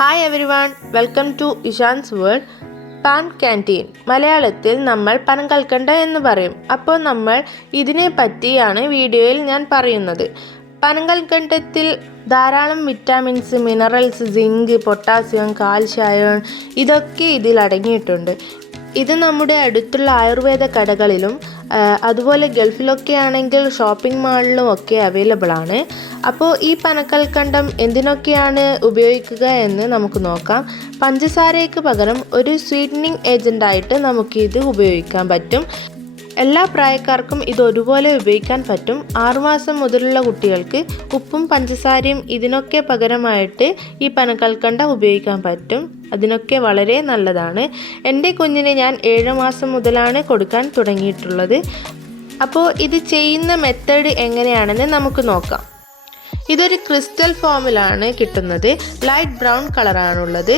Hi everyone, welcome to Ishan's world. പാൻ canteen മലയാളത്തിൽ നമ്മൾ പനങ്കൽക്കണ്ട എന്ന് പറയും. അപ്പോൾ നമ്മൾ ഇതിനെ പറ്റിയാണ് വീഡിയോയിൽ ഞാൻ പറയുന്നത്. പനങ്കൽക്കണ്ടത്തിൽ ധാരാളം vitamins, minerals, zinc, potassium, calcium ഇതൊക്കെ ഇതിൽ അടങ്ങിയിട്ടുണ്ട്. ഇത് നമ്മുടെ അടുത്തുള്ള ആയുർവേദ കടകളിലും അതുപോലെ ഗൾഫിലൊക്കെ ആണെങ്കിൽ ഷോപ്പിംഗ് മാളിലും ഒക്കെ അവൈലബിൾ ആണ്. അപ്പോൾ ഈ പനക്കൽക്കണ്ടം എന്തിനൊക്കെയാണ് ഉപയോഗിക്കുക എന്ന് നമുക്ക് നോക്കാം. പഞ്ചസാരയ്ക്ക് പകരം ഒരു സ്വീറ്റനിങ് ഏജൻ്റായിട്ട് നമുക്കിത് ഉപയോഗിക്കാൻ പറ്റും. എല്ലാ പ്രായക്കാർക്കും ഇത് ഒരുപോലെ ഉപയോഗിക്കാൻ പറ്റും. 6 മാസം മുതലുള്ള കുട്ടികൾക്ക് ഉപ്പും പഞ്ചസാരയും ഇതിനൊക്കെ പകരമായിട്ട് ഈ പനക്കൽക്കണ്ട ഉപയോഗിക്കാൻ പറ്റും. അതിനൊക്കെ വളരെ നല്ലതാണ്. എൻ്റെ കുഞ്ഞിന് ഞാൻ 7 മാസം മുതലാണ് കൊടുക്കാൻ തുടങ്ങിയിട്ടുള്ളത്. അപ്പോൾ ഇത് ചെയ്യുന്ന മെത്തേഡ് എങ്ങനെയാണെന്ന് നമുക്ക് നോക്കാം. ഇതൊരു ക്രിസ്റ്റൽ ഫോമിലാണ് കിട്ടുന്നത്. Light brown കളറാണുള്ളത്.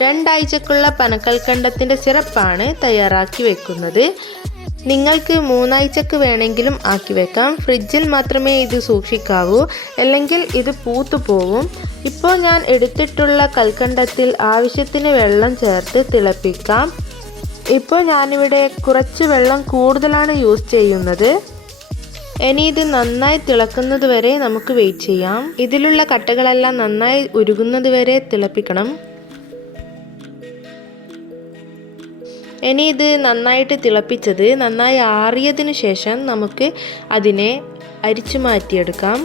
2 ആഴ്ചക്കുള്ള പനക്കൽക്കണ്ടത്തിൻ്റെ സിറപ്പാണ് തയ്യാറാക്കി വെക്കുന്നത്. നിങ്ങൾക്ക് 3 ആഴ്ചക്ക് വേണമെങ്കിലും ആക്കി വെക്കാം. ഫ്രിഡ്ജിൽ മാത്രമേ ഇത് സൂക്ഷിക്കാവൂ, അല്ലെങ്കിൽ ഇത് പൂത്തു പോവും. ഇപ്പോൾ ഞാൻ എടുത്തിട്ടുള്ള കൽക്കണ്ടത്തിൽ ആവശ്യത്തിന് വെള്ളം ചേർത്ത് തിളപ്പിക്കാം. ഇപ്പോൾ ഞാനിവിടെ കുറച്ച് വെള്ളം കൂടുതലാണ് യൂസ് ചെയ്യുന്നത്. ഇനി ഇത് നന്നായി തിളക്കുന്നത് വരെ നമുക്ക് വെയിറ്റ് ചെയ്യാം. ഇതിലുള്ള കട്ടകളെല്ലാം നന്നായി ഉരുകുന്നത് വരെ തിളപ്പിക്കണം. ഇനി ഇത് നന്നായിട്ട് തിളപ്പിച്ചത് നന്നായി ആറിയതിന് ശേഷം നമുക്ക് അതിനെ അരിച്ചു മാറ്റിയെടുക്കാം.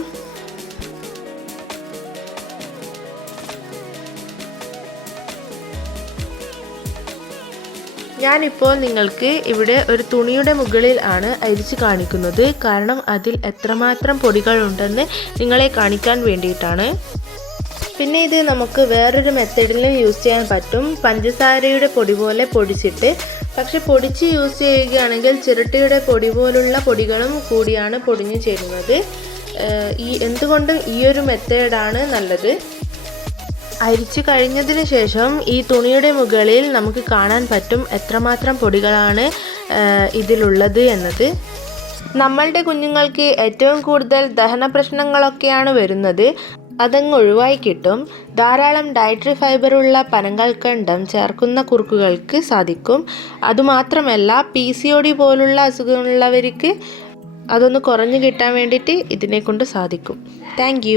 ഞാനിപ്പോൾ നിങ്ങൾക്ക് ഇവിടെ ഒരു തുണിയുടെ മുകളിൽ ആണ് അരിച്ച് കാണിക്കുന്നത്. കാരണം അതിൽ എത്രമാത്രം പൊടികളുണ്ടെന്ന് നിങ്ങളെ കാണിക്കാൻ വേണ്ടിയിട്ടാണ്. പിന്നെ ഇത് നമുക്ക് വേറൊരു മെത്തേഡിലും യൂസ് ചെയ്യാൻ പറ്റും. പഞ്ചസാരയുടെ പൊടി പോലെ പൊടിച്ചിട്ട്, പക്ഷെ പൊടിച്ച് യൂസ് ചെയ്യുകയാണെങ്കിൽ ചിരട്ടയുടെ പൊടി പോലുള്ള പൊടികളും കൂടിയാണ് പൊടിഞ്ഞു ചേരുന്നത്. എന്തുകൊണ്ടും ഈ ഒരു മെത്തേഡാണ് നല്ലത്. അരിച്ചു കഴിഞ്ഞതിന് ശേഷം ഈ തുണിയുടെ മുകളിൽ നമുക്ക് കാണാൻ പറ്റും എത്രമാത്രം പൊടികളാണ് ഇതിലുള്ളത് എന്നത്. നമ്മളുടെ കുഞ്ഞുങ്ങൾക്ക് ഏറ്റവും കൂടുതൽ ദഹന പ്രശ്നങ്ങളൊക്കെയാണ് വരുന്നത്. അതങ്ങ് ഒഴിവായി കിട്ടും. ധാരാളം ഡയറ്ററി ഫൈബറുള്ള പനങ്കൽക്കണ്ടം ചേർക്കുന്ന കുറുക്കുകൾക്ക് സാധിക്കും. അതുമാത്രമല്ല PCOD പോലുള്ള അസുഖമുള്ളവർക്ക് അതൊന്ന് കുറഞ്ഞു കിട്ടാൻ വേണ്ടിയിട്ട് ഇതിനെ കൊണ്ട് സാധിക്കും. താങ്ക്